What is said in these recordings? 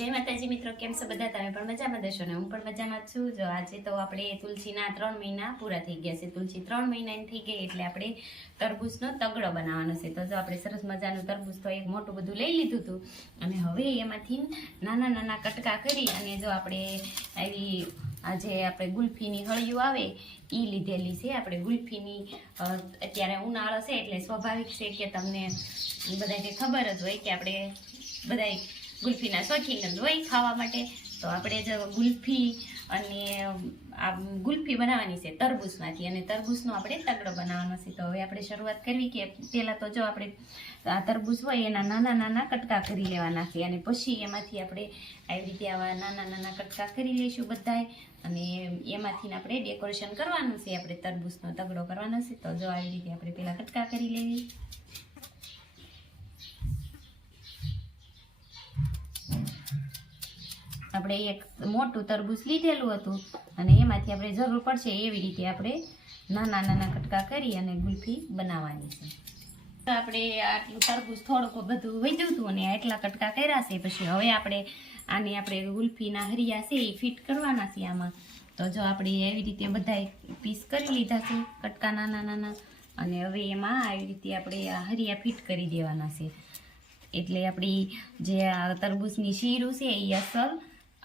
જય માતાજી મિત્રો, કેમ છો બધા? તમે પણ મજામાં દેશો ને? હું પણ મજામાં છું. જો આજે તો આપણે તુલસીના ત્રણ મહિના પૂરા થઈ ગયા છે. તુલસી ત્રણ મહિનાની થઈ ગઈ એટલે આપણે તરબૂચનો તગડો બનાવવાનો છે. તો જો આપણે સરસ મજાનું તરબૂચ તો એક મોટું બધું લઈ લીધું હતું. અને હવે એમાંથી નાના નાના કટકા કરી અને જો આપણે આવી આજે આપણે ગુલ્ફીની હળિયું આવે એ લીધેલી છે. આપણે ગુલ્ફીની અત્યારે ઉનાળો છે એટલે સ્વાભાવિક છે કે તમને બધાને ખબર જ હોય કે આપણે બધાય ગુલ્ફીના શોખીન હોય ખાવા માટે. તો આપણે જ ગુલ્ફી અને આ ગુલ્ફી બનાવવાની છે તરબૂચમાંથી અને તરબૂચનો આપણે તગડો બનાવવાનો છે. તો હવે આપણે શરૂઆત કરવી કે પહેલાં તો જો આપણે આ તરબૂચ હોય એના નાના નાના કટકા કરી લેવાના છે અને પછી એમાંથી આપણે આવી રીતે આવા નાના નાના કટકા કરી લઈશું બધાય. અને એમાંથી આપણે ડેકોરેશન કરવાનું છે, આપણે તરબૂચનો તગડો કરવાનો છે. તો જો આવી રીતે આપણે પહેલાં કટકા કરી લેવી આપણે એક મોટું તરબૂચ લીધેલું હતું અને એમાંથી આપણે જરૂર પડશે એવી રીતે આપણે નાના નાના કટકા કરી અને ગુલ્ફી બનાવવાની છે. આપણે આટલું તરબૂચ થોડુંક બધું વધ્યું હતું અને આટલા કટકા કર્યા છે, પછી હવે આપણે આને આપણે ગુલ્ફીના હરિયા છે એ ફિટ કરવાના છે આમાં. તો જો આપણે એવી રીતે બધાએ પીસ કરી લીધા છે, કટકા નાના નાના, અને હવે એમાં આવી રીતે આપણે હરિયા ફિટ કરી દેવાના છે. એટલે આપણી જે આ તરબૂચની શીરું છે એ અસલ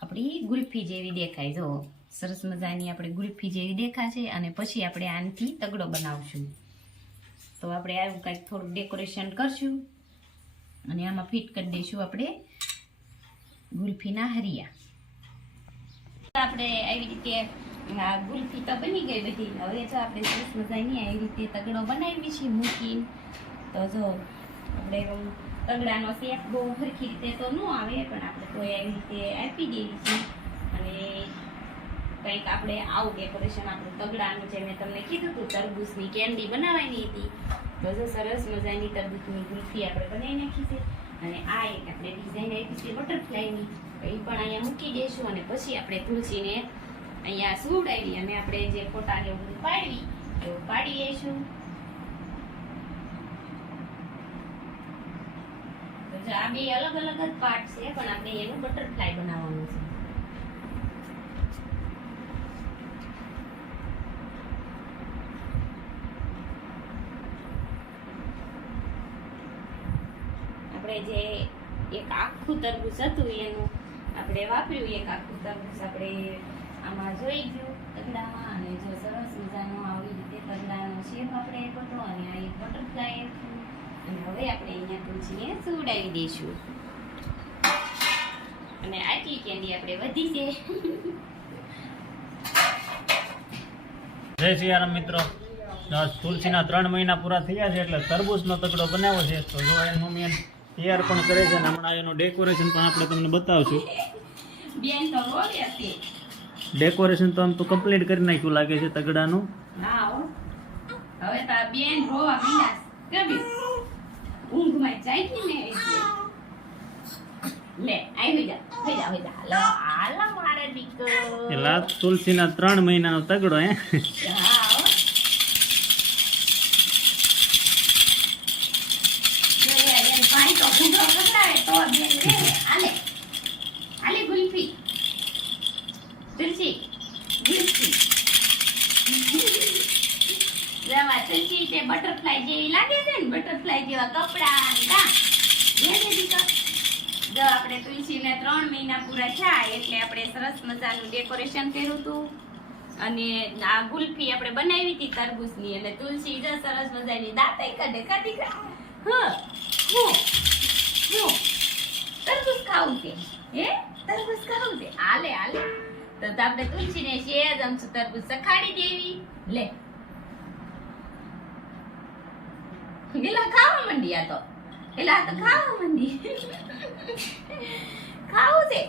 આપણી ગુલ્ફી જેવી દેખાય. જો, સરસ મજાની આપણે ગુલ્ફી જેવી દેખાશે અને પછી આપણે આનથી તગડો બનાવશું. તો આપણે આવું કાંઈક થોડુંક ડેકોરેશન કરશું અને આમાં ફિટ કરી દઈશું આપણે ગુલ્ફીના હરિયા. આપણે આવી રીતે આ ગુલ્ફી તો બની ગઈ બધી. હવે જો આપણે સરસ મજાની આવી રીતે તગડો બનાવી છે મૂકી તો જો, આપણે તગડાનો શેપ બહુ સરખી રીતે તો ન આવે, પણ આપણે તો એવી રીતે આપી દઈએ છીએ. અને કંઈક આપણે આવું ડેકોરેશન આપણું તગડાનું જે મેં તમને કીધું હતું, તરબૂચની કેન્ડી બનાવવાની હતી. તો સરસ મજાની તરબૂચની ગુલ્ફી આપણે બનાવી નાખી છે. અને આ એક આપણે ડિઝાઇન આપી છે બટરફ્લાયની એ પણ અહીંયા મૂકી દઈશું અને પછી આપણે તુલસીને અહીંયા સુવડાવી અને આપણે જે ફોટાને એવું પાડવી એવું પાડી લઈશું. આપણે જે એક આખું તરબૂચ હતું એનું, આપણે વાપર્યું એક આખું તરબૂચ, આપણે આમાં જોઈ ગયું તગડામાં અને જો સરસ મજાનો આવી રીતે તગડાનો શેપ આપણે એ કરતો અને આ એક બટરફ્લાય અને હવે આપણે અહીંયા તુલસીને સુવડાવી દઈશું. અને આટલી કેન્ડી આપણે વધી છે. જય સિયારામ મિત્રો. તુલસીના ત્રણ મહિના પૂરા થયા છે એટલે તરબૂચનો તગડો બનાવ્યો છે. તો જો એનું મેન તૈયાર પણ કરે છે અને હમણાં એનું ડેકોરેશન પણ આપણે તમને બતાવશું. બેન તો રોવે છે. ડેકોરેશન તો આમ તો કમ્પ્લીટ કરી નાખ્યું લાગે છે તગડાનું. હા હવે તો બેન રોવા મીંડા કેમ જાય કે ને લે આવી જા થઈ જા થઈ જા. હાલો હાલો મારા દીકરો. એટલે આ તુલસીના ત્રણ મહિનાનો તગડો હે? તો ઘૂંટો પકડાવે તો બેન લે આલે આલે ગુલ્ફી તુલસી ગુલ્ફી તુલસી તે બટરફ્લાય જેવી લાગે છે ને બટરફ્લાય જેવા કપડા કા જો આપણે તુલસીને ત્રણ મહિના પૂરા થયા એટલે આપણે સરસ મજાનું ડેકોરેશન કર્યું હતું. અને આ ગુલ્ફી આપણે બનાવી હતી તરબૂચની અને તુલસી જો સરસ મજાની દાંતય કાઢે હું હું તરબૂચ ખાવું છે. હે, તરબૂચ ખાવું છે? આલે આલે તો આપણે તુલસીને શેજ આમસું તરબૂચ સખાડી દેવી. લે. ગેલા ખાવા માંડી આ તો. એલા તો ખાવા માંડી. ખાવું છે?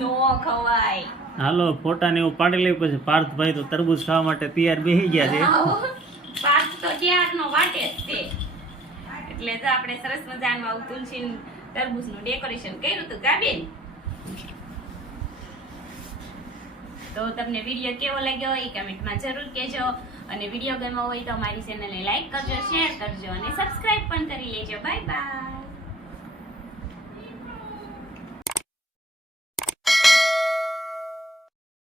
નો ખવાય. હાલો ફોટા ને એવું પાડી લઈ પછી પાર્થભાઈ તો તરબૂચ ખાવા માટે તૈયાર બેસી ગયા છે. પાર્થ તો તો ત્યારનો વાટે જ છે. એટલે તો આપણે સરસ મજાનું આવું તુલસી તરબૂચનું ડેકોરેશન કર્યું હતું ગાબેન તો તમને વીડિયો કેવો લાગ્યો એ કમેન્ટમાં જરૂર કહેજો. અને વીડિયો ગમ્યો હોય તો મારી ચેનલને લાઈક કરજો શેર કરજો અને સબસ્ક્રાઈબ પણ કરી લેજો. Bye bye